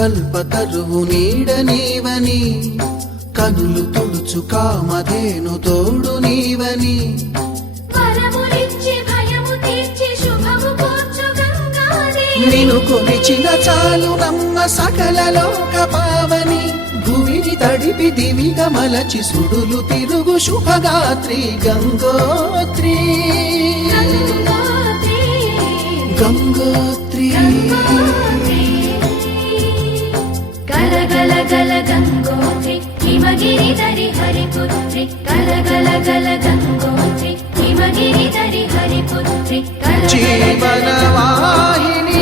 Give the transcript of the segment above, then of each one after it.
కల్పతరువు నీడ నీవని కనులు తుడుచు కామధేను తోడు నీవని నిను కొలిచిన చాలు నమ్మ సకల లోక పావని భూమిని తడిపి దివిగా మలచి సుడులు తిరుగు శుభగాత్రి గంగోత్రి గంగోత్రి గల గల గల గంగోత్రి హిమగిరి ధరి హరిపుత్రి గల గల గల గంగోత్రి హిమగిరి ధరి హరిపుత్రి జీవనవాహిని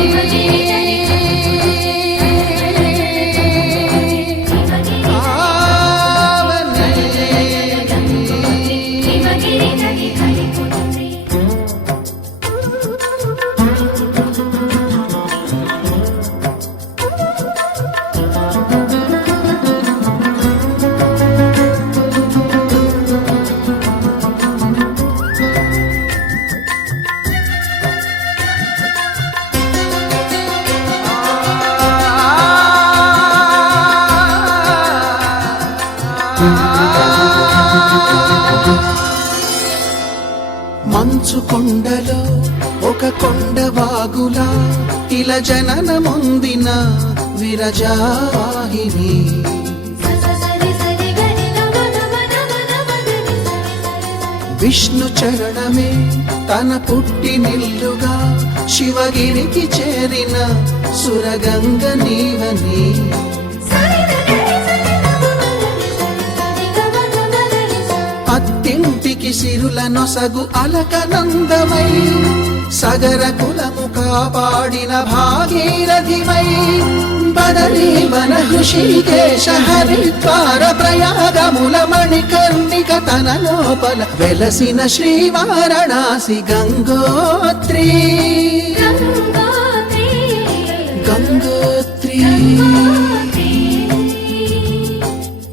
మంచు కొండలో ఒక కొండ వాగులా ఇలా జననమొందిన విరజావాహిని విష్ణు చరణమే తన పుట్టినిల్లుగా శివగిరికి చేరిన సురగంగ నీవని అత్తింటికి సిరుల నొసగు అలకనందమై సగర కులము కాపాడిన భాగీరథిమై బదరీవన హృషికేశ హరిద్వార ప్రయాగముల మణికర్ణిక తన లోపల వెలసిన శ్రీవారణాసి గంగోత్రి గంగోత్రి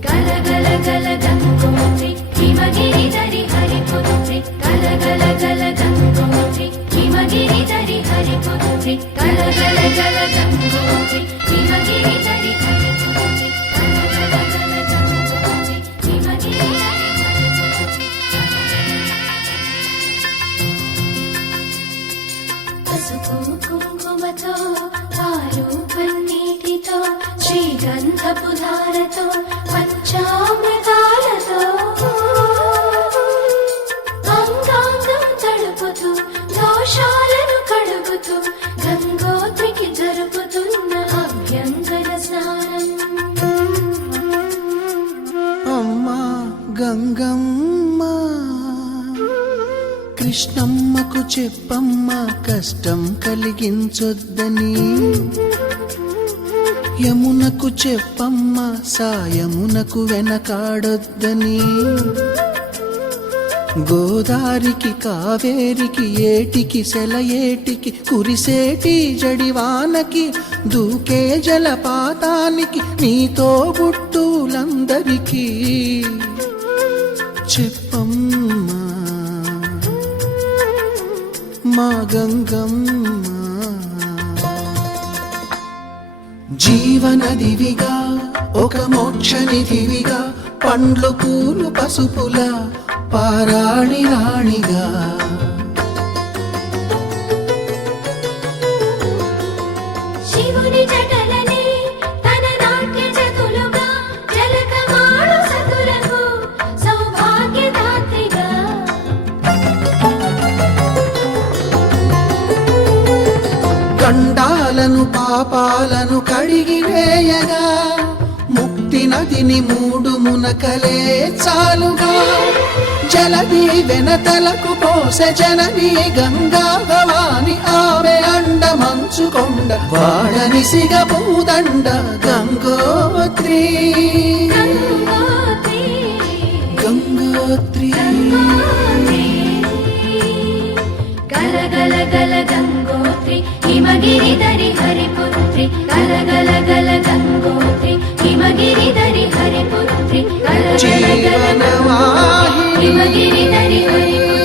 గల గల గల గంగోత్రి హిమగిరి ధరి హరిపుత్రి గల గల గల గంగోత్రి హిమగిరి ధరి హరిపుత్రి గల గల గల గంగోత్రి హిమగిరి ధరి హరిపుత్రి గల గల గల గంగోత్రి హిమగిరి ధరి పసుపు కుంకుమతో పాలు పన్నీటితో శ్రీగంధపు ధారతో పంచామృతాలతో అంగాంగం తడుపుతూ దోషాలను కడుగుతూ గంగోత్రికి జరుపుతున్న అభ్యంగన స్నానం అమ్మా గంగమ్మ కృష్ణమ్మకు చెప్పమ్మ కష్టం కలిగించొద్దని యమునకు చెప్పమ్మ సాయమునకు వెనకాడొద్దని గోదారికి కావేరికి ఏటికి సెలయేటికి కురిసేటి జడివానకి దూకే జలపాతానికి నీతో బుట్టులందరికీ చెప్పమ్మా మా గంగమ్మ జీవనదివిగా ఒక మోక్షనిధివిగా పండ్లు పూలు పసుపుల పారాణి రాణిగా శివుని జటలనే తన నాట్య జతులుగా జలకమాడు సతులకు సౌభాగ్యదాత్రిగా గండాలను పాపాలను కడిగివేయగా ముక్తి నదిని మూడు మునకలే చాలుగా జలది వెనతలకు పోసె జనని గంగా భవాని ఆమె అండ మంచుకొండ వాడని సిగ పూదండ గంగోత్రి గంగోత్రి గల గల గల గంగోత్రి హిమగిరి ధరి హరిపుత్రి గల గల గల గంగోత్రి హిమగిరి ధరి హరిపుత్రి గల గల గల గంగోత్రి హిమగిరి ధరి హరిపుత్రి